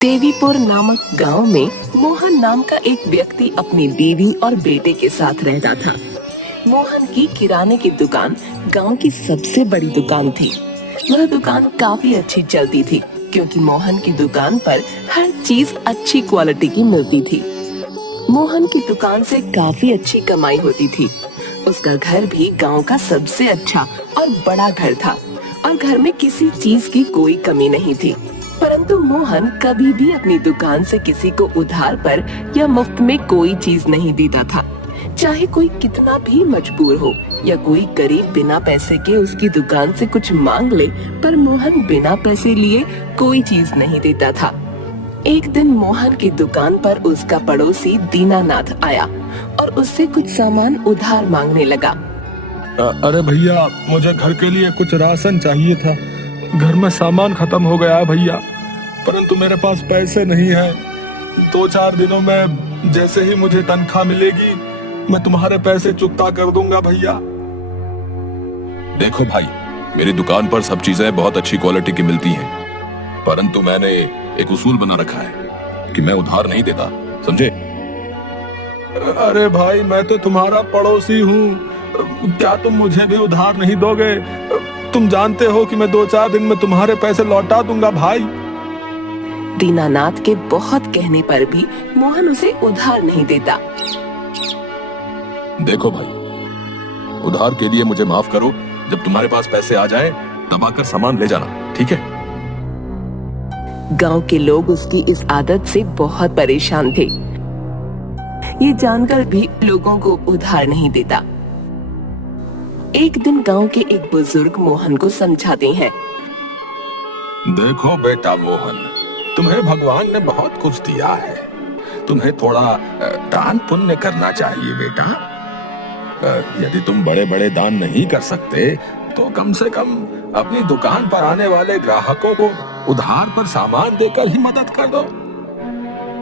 देवीपुर नामक गांव में मोहन नाम का एक व्यक्ति अपनी बीवी और बेटे के साथ रहता था। मोहन की किराने की दुकान गांव की सबसे बड़ी दुकान थी। वह दुकान काफी अच्छी चलती थी क्योंकि मोहन की दुकान पर हर चीज अच्छी क्वालिटी की मिलती थी। मोहन की दुकान से काफी अच्छी कमाई होती थी। उसका घर भी गांव का सबसे अच्छा और बड़ा घर था और घर में किसी चीज की कोई कमी नहीं थी। परंतु मोहन कभी भी अपनी दुकान से किसी को उधार पर या मुफ्त में कोई चीज नहीं देता था। चाहे कोई कितना भी मजबूर हो या कोई गरीब बिना पैसे के उसकी दुकान से कुछ मांग ले, पर मोहन बिना पैसे लिए कोई चीज नहीं देता था। एक दिन मोहन की दुकान पर उसका पड़ोसी दीनानाथ आया और उससे कुछ सामान उधार मांगने लगा। अरे भैया, मुझे घर के लिए कुछ राशन चाहिए था। घर में सामान खत्म हो गया है भैया, परंतु मेरे पास पैसे नहीं है। 2-4 दिनों में जैसे ही मुझे तनख्वाह मिलेगी मैं तुम्हारे पैसे चुकता कर दूंगा भैया। देखो भाई, मेरी दुकान पर सब चीजें बहुत अच्छी क्वालिटी की मिलती हैं, परंतु मैंने एक उसूल बना रखा है कि मैं उधार नहीं देता, समझे? अरे भाई, मैं तो तुम्हारा पड़ोसी हूँ, क्या तुम मुझे भी उधार नहीं दोगे? तुम जानते हो कि मैं 2-4 दिन में तुम्हारे पैसे लौटा दूंगा भाई। दीनानाथ के बहुत कहने पर भी मोहन उसे उधार नहीं देता। देखो भाई, उधार के लिए मुझे माफ करो। जब तुम्हारे पास पैसे आ जाएं, तब आकर सामान ले जाना, ठीक है? गांव के लोग उसकी इस आदत से बहुत परेशान थे। ये जानकर भी लोगों को उधार नहीं देता। एक दिन गांव के एक बुजुर्ग मोहन को समझाते हैं। देखो बेटा मोहन, तुम्हें भगवान ने बहुत कुछ दिया है। तुम्हें थोड़ा दान पुण्य करना चाहिए बेटा। यदि तुम बड़े बड़े दान नहीं कर सकते तो कम से कम अपनी दुकान पर आने वाले ग्राहकों को उधार पर सामान देकर ही मदद कर दो।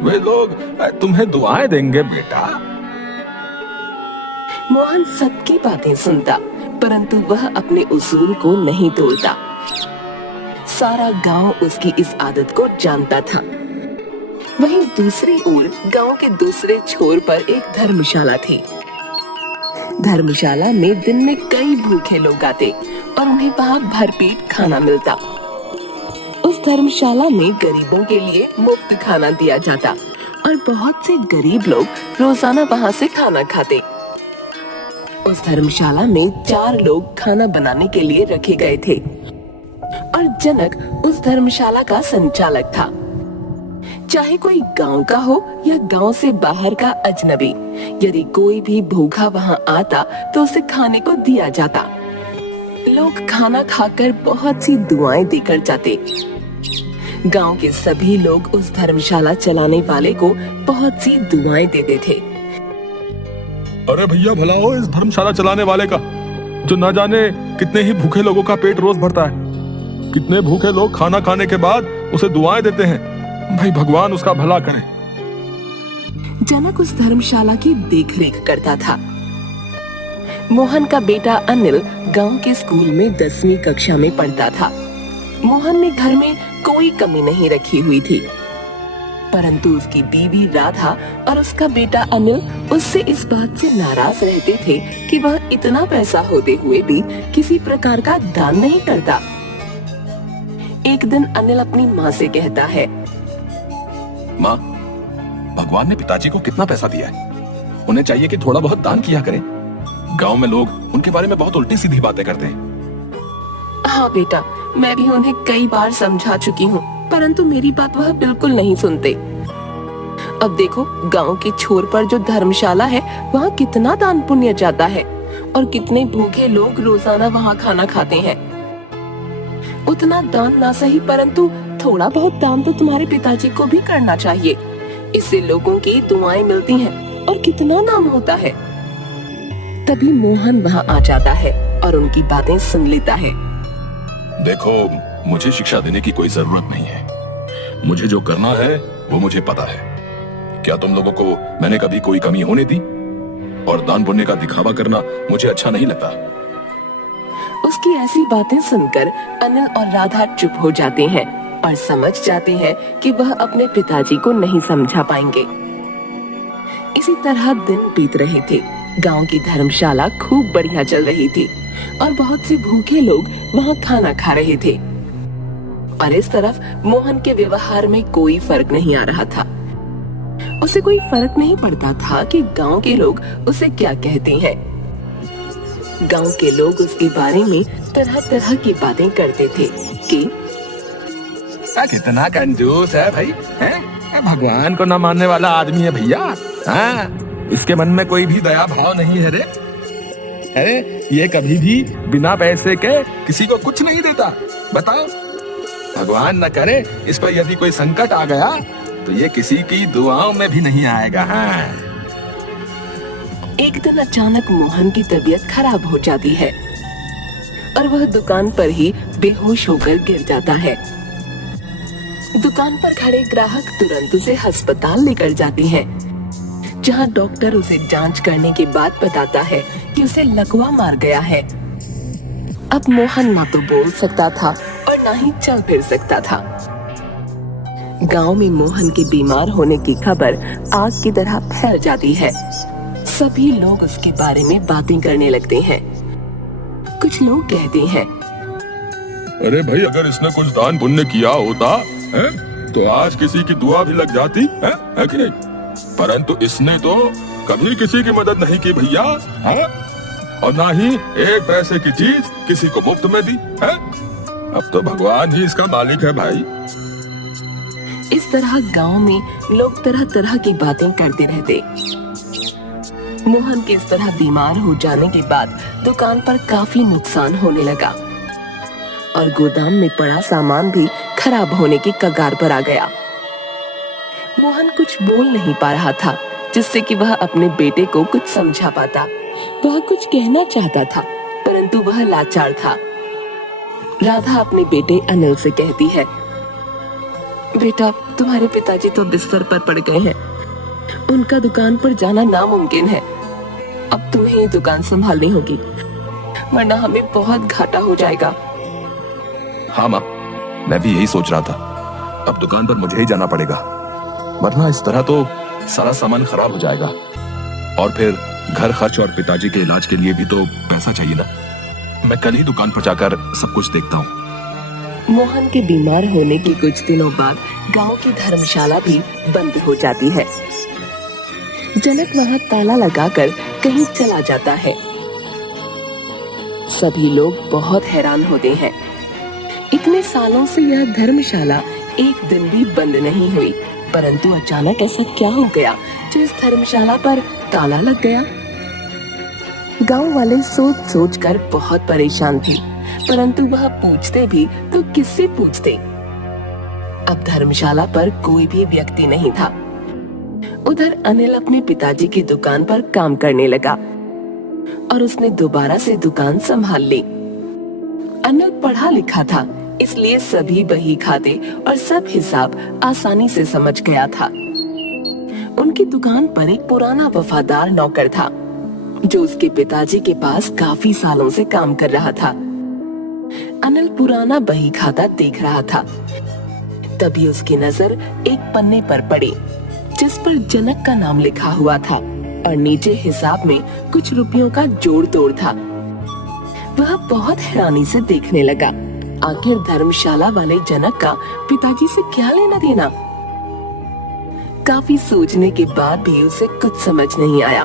वे लोग तुम्हें दुआएं देंगे बेटा। मोहन सबकी बातें सुनता, परंतु वह अपने उसूल को नहीं तोड़ता। सारा गांव उसकी इस आदत को जानता था। वहीं दूसरी ओर गांव के दूसरे छोर पर एक धर्मशाला थी। धर्मशाला में दिन में कई भूखे लोग आते और उन्हें वहाँ भरपेट खाना मिलता। उस धर्मशाला में गरीबों के लिए मुफ्त खाना दिया जाता और बहुत से गरीब लोग रोजाना वहाँ से खाना खाते। उस धर्मशाला में 4 लोग खाना बनाने के लिए रखे गए थे और जनक उस धर्मशाला का संचालक था। चाहे कोई गांव का हो या गांव से बाहर का अजनबी, यदि कोई भी भूखा वहां आता तो उसे खाने को दिया जाता। लोग खाना खाकर बहुत सी दुआएं देकर जाते। गांव के सभी लोग उस धर्मशाला चलाने वाले को बहुत सी दुआएं देते थे। अरे भैया, भला हो इस धर्मशाला चलाने वाले का, जो न जाने कितने ही भूखे लोगों का पेट रोज भरता है। कितने भूखे लोग खाना खाने के बाद उसे दुआएं देते हैं। भाई, भगवान उसका भला करे। जनक उस धर्मशाला की देखरेख करता था। मोहन का बेटा अनिल गांव के स्कूल में 10वीं कक्षा में पढ़ता था। मोहन ने घर में कोई कमी नहीं रखी हुई थी, परंतु उसकी बीवी राधा और उसका बेटा अनिल उससे इस बात से नाराज रहते थे कि वह इतना पैसा होते हुए भी किसी प्रकार का दान नहीं करता। एक दिन अनिल अपनी माँ से कहता है, माँ, भगवान ने पिताजी को कितना पैसा दिया है, उन्हें चाहिए कि थोड़ा बहुत दान किया करें। गांव में लोग उनके बारे में बहुत उल्टी सीधी बातें करते हैं। हाँ बेटा, मैं भी उन्हें कई बार समझा चुकी हूँ, परंतु मेरी बात वह बिल्कुल नहीं सुनते। अब देखो, गांव के छोर पर जो धर्मशाला है वहाँ कितना दान पुण्य जाता है और कितने भूखे लोग रोजाना वहाँ खाना खाते हैं। उतना दान ना सही, परंतु थोड़ा बहुत दान तो तुम्हारे पिताजी को भी करना चाहिए। इससे लोगों की दुआएं मिलती हैं और कितना नाम होता है। तभी मोहन वहाँ आ जाता है और उनकी बातें सुन लेता है। देखो, मुझे शिक्षा देने की कोई जरूरत नहीं है। मुझे जो करना है वो मुझे पता है। क्या तुम लोगों को मैंने कभी कोई कमी होने दी? और दान पुण्य का दिखावा करना मुझे अच्छा नहीं लगता। उसकी ऐसी बातें सुनकर अनिल और राधा चुप हो जाते हैं और समझ जाते हैं कि वह अपने पिताजी को नहीं समझा पाएंगे। इसी तरह दिन बीत रहे थे। गांव की धर्मशाला खूब बढ़िया चल रही थी और बहुत से भूखे लोग वहां खाना खा रहे थे। और इस तरफ मोहन के व्यवहार में कोई फर्क नहीं आ रहा था। उसे कोई फर्क नहीं पड़ता था कि गांव के लोग उसे क्या कहते हैं। गांव के लोग उसके बारे में तरह तरह की बातें करते थे कि कितना कंजूस है भाई, हैं? भगवान को न मानने वाला आदमी है भैया। हाँ, इसके मन में कोई भी दया भाव नहीं है रे। अरे ये कभी भी बिना पैसे के किसी को कुछ नहीं देता। बताओ, भगवान न करे इस पर यदि कोई संकट आ गया तो ये किसी की दुआओं में भी नहीं आएगा। हाँ। एक दिन अचानक मोहन की तबीयत खराब हो जाती है और वह दुकान पर ही बेहोश होकर गिर जाता है। दुकान पर खड़े ग्राहक तुरंत उसे अस्पताल लेकर जाते हैं, जहां डॉक्टर उसे जांच करने के बाद बताता है कि उसे लकवा मार गया है। अब मोहन ना तो बोल सकता था और ना ही चल फिर सकता था। गांव में मोहन के बीमार होने की खबर आग की तरह फैल जाती है। सभी लोग उसके बारे में बातें करने लगते हैं। कुछ लोग कहते हैं, अरे भाई, अगर इसने कुछ दान पुण्य किया होता है तो आज किसी की दुआ भी लग जाती है कि नहीं? परंतु इसने तो कभी किसी की मदद नहीं की भैया, है? और ना ही एक पैसे की चीज किसी को मुफ्त में दी है। अब तो भगवान ही इसका मालिक है भाई। इस तरह गांव में लोग तरह तरह की बातें करते रहते। मोहन के इस तरह बीमार हो जाने के बाद दुकान पर काफी नुकसान होने लगा और गोदाम में पड़ा सामान भी खराब होने की कगार पर आ गया। मोहन कुछ बोल नहीं पा रहा था जिससे कि वह अपने बेटे को कुछ समझा पाता। वह कुछ कहना चाहता था परंतु वह लाचार था। राधा अपने बेटे अनिल से कहती है, बेटा, तुम्हारे पिताजी तो बिस्तर पर पड़ गए हैं। उनका दुकान पर जाना नामुमकिन है। अब तुम्हें ये दुकान संभालनी होगी, वरना हमें बहुत घाटा हो जाएगा। हाँ माँ, मैं भी यही सोच रहा था। अब दुकान पर मुझे ही जाना पड़ेगा, वरना इस तरह तो सारा सामान खराब हो जाएगा और फिर घर खर्च और पिताजी के इलाज के लिए भी तो पैसा चाहिए ना। मैं कल ही दुकान पर जाकर सब कुछ देखता हूँ। मोहन के बीमार होने के कुछ दिनों बाद गांव की धर्मशाला भी बंद हो जाती है। जनक वहां ताला लगाकर कहीं चला जाता है। सभी लोग बहुत हैरान होते हैं। इतने सालों से यह धर्मशाला एक दिन भी बंद नहीं हुई, परंतु अचानक ऐसा क्या हो गया जो इस धर्मशाला पर ताला लग गया। गांव वाले सोच सोच कर बहुत परेशान थे, परंतु वह पूछते भी तो किससे पूछते। अब धर्मशाला पर कोई भी व्यक्ति नहीं था। उधर अनिल अपने पिताजी की दुकान पर काम करने लगा और उसने दोबारा से दुकान संभाल ली। अनिल पढ़ा लिखा था, इसलिए सभी बही खाते और सब हिसाब आसानी से समझ गया था। उनकी दुकान पर एक पुराना वफादार नौकर था जो उसके पिताजी के पास काफी सालों से काम कर रहा था। अनिल पुराना बही खाता देख रहा था। तभी उसकी नजर एक पन्ने पर पड़ी जिस पर जनक का नाम लिखा हुआ था और नीचे हिसाब में कुछ रुपयों का जोड़ तोड़ था। वह बहुत हैरानी से देखने लगा। आखिर धर्मशाला वाले जनक का पिताजी से क्या लेना देना। काफी सोचने के बाद भी उसे कुछ समझ नहीं आया।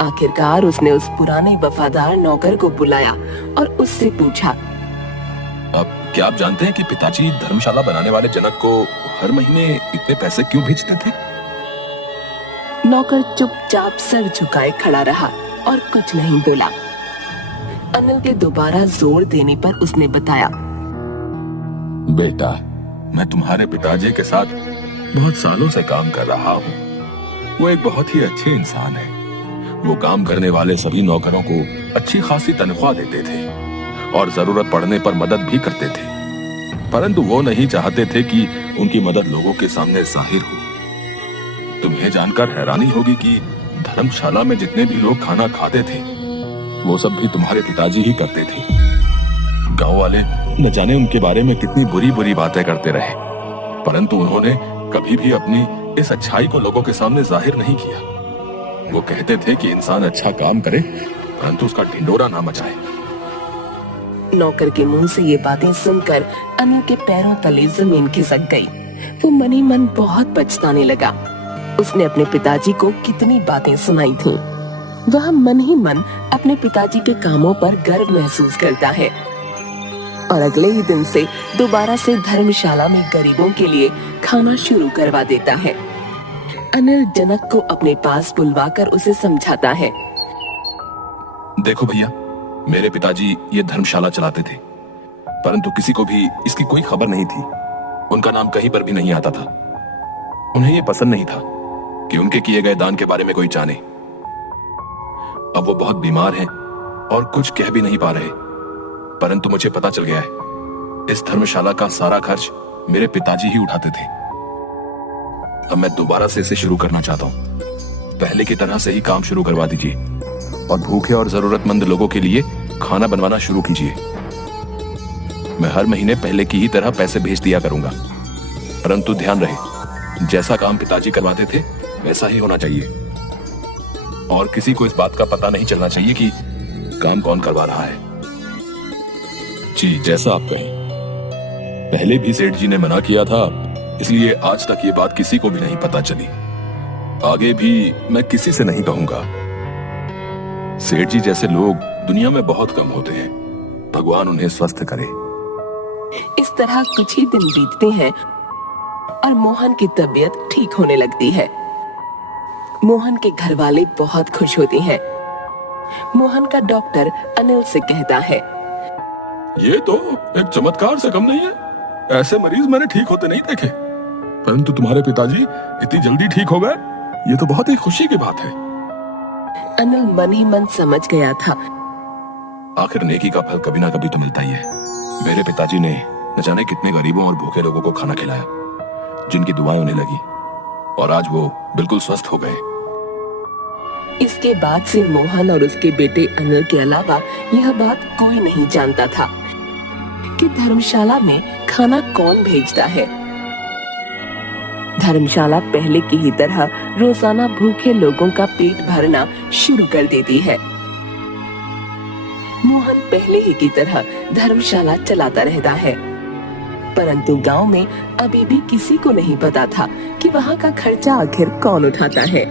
आखिरकार उसने उस पुराने वफादार नौकर को बुलाया और उससे पूछा, अब क्या आप जानते हैं कि पिताजी धर्मशाला बनाने वाले जनक को हर महीने इतने पैसे क्यों भेजते थे? नौकर चुपचाप सर झुकाए खड़ा रहा और कुछ नहीं बोला। अनिल के दोबारा जोर देने पर उसने बताया, बेटा, मैं तुम्हारे पिताजी के साथ बहुत सालों से काम कर रहा हूँ। वो एक बहुत ही अच्छे इंसान है। वो काम करने वाले सभी नौकरों को अच्छी खासी तनख्वाह देते थे और जरूरत पड़ने पर मदद भी करते थे, परंतु वो नहीं चाहते थे कि उनकी मदद लोगों के सामने जाहिर हो। तुम्हें जानकर हैरानी होगी कि धर्मशाला में जितने भी लोग खाना खाते थे वो सब भी तुम्हारे पिताजी ही करते थे। गांव वाले न जाने उनके बारे में कितनी बुरी बुरी बातें करते रहे, परंतु उन्होंने कभी भी अपनी इस अच्छाई को लोगों के सामने जाहिर नहीं किया। वो कहते थे कि इंसान अच्छा काम करे परंतु उसका ढिंडोरा ना मचाए। नौकर के मुंह से ये बातें सुनकर अनिल के पैरों तले जमीन खिसक गई। वो मन ही मन बहुत पछताने लगा। उसने अपने पिताजी को कितनी बातें सुनाई थी। वह मन ही मन अपने पिताजी के कामों पर गर्व महसूस करता है और अगले ही दिन से दोबारा से धर्मशाला में गरीबों के लिए खाना शुरू करवा देता है। अनिल जनक को अपने पास बुलवाकर उसे समझाता है। देखो भैया, मेरे पिताजी ये धर्मशाला चलाते थे, परंतु किसी को भी इसकी कोई खबर नहीं थी। उनका नाम कहीं पर भी नहीं आता था। उन्हें ये पसंद नहीं था कि उनके किए गए दान के बारे में कोई जाने। अब वो बहुत बीमार हैं और कुछ कह भी नहीं पा रहे, परंतु मुझे पता चल गया है इस धर्मशाला का सारा खर्च मेरे पिताजी ही उठाते थे। अब मैं दोबारा से इसे शुरू करना चाहता हूँ। पहले की तरह से ही काम शुरू करवा दीजिए और भूखे और जरूरतमंद लोगों के लिए खाना बनवाना शुरू कीजिए। मैं हर महीने पहले की ही तरह पैसे भेज दिया करूंगा, परंतु ध्यान रहे जैसा काम पिताजी करवाते थे वैसा ही होना चाहिए और किसी को इस बात का पता नहीं चलना चाहिए कि काम कौन करवा रहा है। जी, जैसा आप कहें। पहले भी सेठ जी ने मना किया था, इसलिए आज तक ये बात किसी को भी नहीं पता चली। आगे भी मैं किसी से नहीं कहूंगा। सेठ जी जैसे लोग दुनिया में बहुत कम होते हैं। भगवान उन्हें स्वस्थ करे। इस तरह कुछ ही दिन बीतते हैं और मोहन की तबीयत ठीक होने लगती है। मोहन के घर वाले बहुत खुश होते हैं। मोहन का डॉक्टर अनिल से कहता है, ये तो एक चमत्कार से कम नहीं है। ऐसे मरीज मैंने ठीक होते नहीं देखे, परंतु तुम्हारे पिताजी इतनी जल्दी ठीक हो गए, ये तो बहुत ही खुशी की बात है। अनिल मन ही मन समझ गया था। आखिर नेकी का फल कभी ना कभी तो मिलता ही है। मेरे पिताजी ने न जाने कितने गरीबों और भूखे लोगों को खाना खिलाया, जिनकी दुआएं उन्हें लगी और आज वो बिल्कुल स्वस्थ हो गए। इसके बाद से मोहन और उसके बेटे अनिल के अलावा यह बात कोई नहीं जानता था कि धर्मशाला में खाना कौन भेजता है। धर्मशाला पहले की ही तरह रोजाना भूखे लोगों का पेट भरना शुरू कर देती है। मोहन पहले ही की तरह धर्मशाला चलाता रहता है, परंतु गांव में अभी भी किसी को नहीं पता था कि वहां का खर्चा आखिर कौन उठाता है।